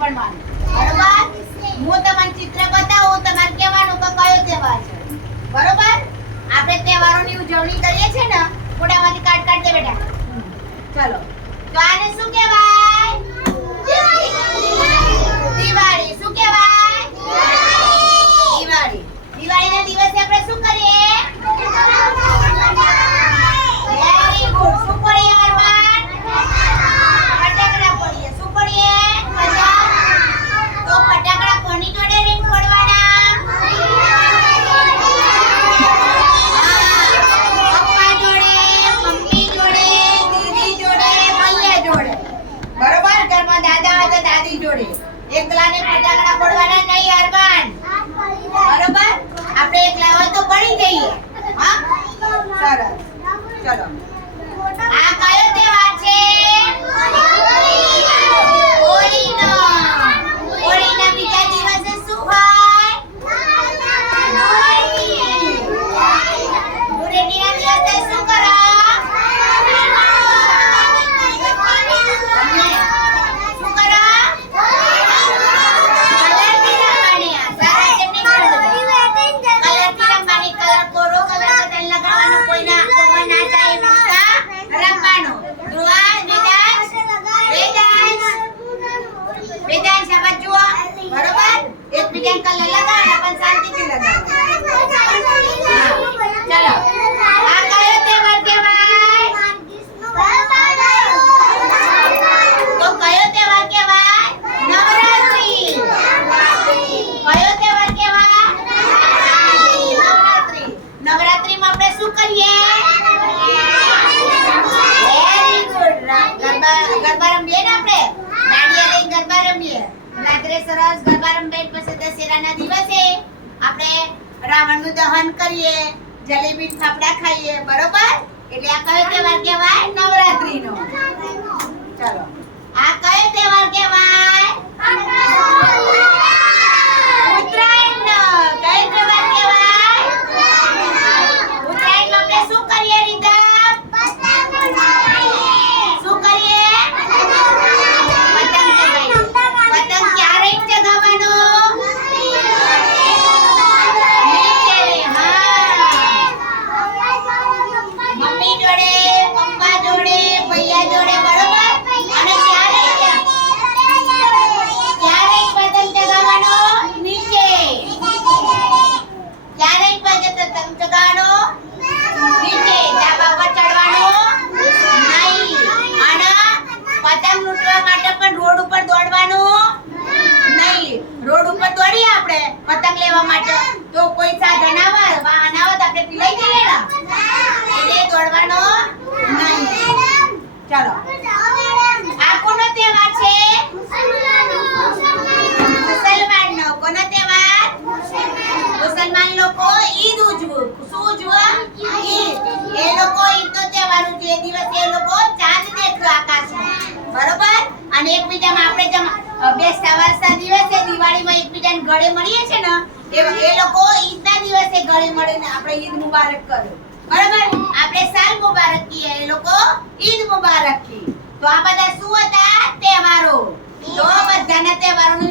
ભણવાનું. બરોબર? હું તમને ચિત્ર બતાવું, તમારે કહેવાનું કે કયો તહેવાર છે. બરોબર? આપણે તહેવારોની ઉજવણી કરીએ છીએ ને, મોઢામાંથી કાઢ દે બેટા. ચલો. તો આને શું કહેવાય? દિવાળી. શું કહેવાય? દિવાળી. દિવાળીના દિવસે આપણે શું કરીએ? Very good. શું કરીએ અરમાન? ફટાકડા ફોડીએ. શું કરીએ? તો ફટાકડા કોની જોડે રીંગ ફોડવાના? પપ્પા જોડે, મમ્મી જોડે, દીદી જોડે, મૈયા જોડે. બરોબર? ઘરમાં દાદા હોય તો દાદી જોડે. એકલાને ફટાકડા ફોડવાના નહીં અરમાન. બરોબર? આપણે એકલા હોય તો પડી જઈએ. હા? સરસ. ચલો. આ કયો તહેવાર છે? હોળીનો. હોળીના બીજા દિવસે શું હોય? ધૂળેટીના દિવસે શું કરો? શું કરો? કલરથી રમવાની. સરસ. એમની કલરથી રમવાની. કલર કોરો કલર બદલ લગાવવાનો. કોઈના ના જાય મૂકતા રમવાનું. ધ્રુવા, વેદાંશ આ બાજુ જુઓ. બરોબર? એકબીજાને કલર લગાવવાના પણ શાંતિથી લગાવવાના. ચલો. આ કયો તહેવાર કહેવાય? તો કયો તહેવાર કહેવાય? નવરાત્રી. કયો તહેવાર કહેવાય? નવરાત્રી. નવરાત્રીમાં આપણે શું કરીએ? Very good. ગરબા રમીએ ને આપણે. દાંડિયા લઈને ગરબા રમીએ. રાત્રે સરસ ગરબા રમીએ. પછી દશેરાના દિવસે આપણે રાવણનું દહન કરીએ, જલેબી ફાફડા ખાઈએ. બરોબર? એટલે આ કયો તહેવાર કહેવાય? નવરાત્રીનો. ચલો. આ કયો તહેવાર કહેવાય? ઉત્તરાયણનો. કયો તહેવાર કહેવાય? ઉત્તરાયણમાં આપણે શું કરીએ રીધા? શું કરીએ? પતંગ ચગાવીએ. પતંગ ક્યારે ચગાવવાનો? નીચે. હા. મમ્મી જોડે, પપ્પા જોડે, ભૈયા જોડે. બરોબર? અને ક્યારે પતંગ ચગાવવાનો? નીચે. ક્યારે પતંગ ચગાવવાનો? નીચે. ધાબા પર ચડવાનો નહીં. અને પતંગ લૂંટવા માટે પણ રોડ ઉપર દોડવાનું નહીં. રોડ ઉપર દોડીએ આપણે પતંગ લેવા માટે તો કોઈ સાધન આવે, વાહન આવે તો આપણે પીલાઈ જઈએ ને. એટલે દોડવાનો નહીં. ચલો. આ કોનો તહેવાર છે? મુસલમાનનો. કોનો તહેવાર? મુસલમાન લોકો ઈદ ઉજવું. શું ઉજવું? ઈદ. એ લોકો ઈદનો તહેવાર ઉજવે. એ દિવસે એ લોકો ચાંદ દેખે આકાશમાં. બરોબર? અને એકબીજામાં આપણે જેમ બેસતા વર્ષના દિવસે દિવાળીમાં એકબીજાને ગળે મળીએ છે ને, એ લોકો ઈદના દિવસે ગળે મળીને આપણે ઈદ મુબારક કરે. બરોબર? આપણે સાલ મુબારક કહીએ, એ લોકો ઈદ મુબારક કહે. તો આ બધા શું હતા? તહેવારો. તો બધાના તહેવારોની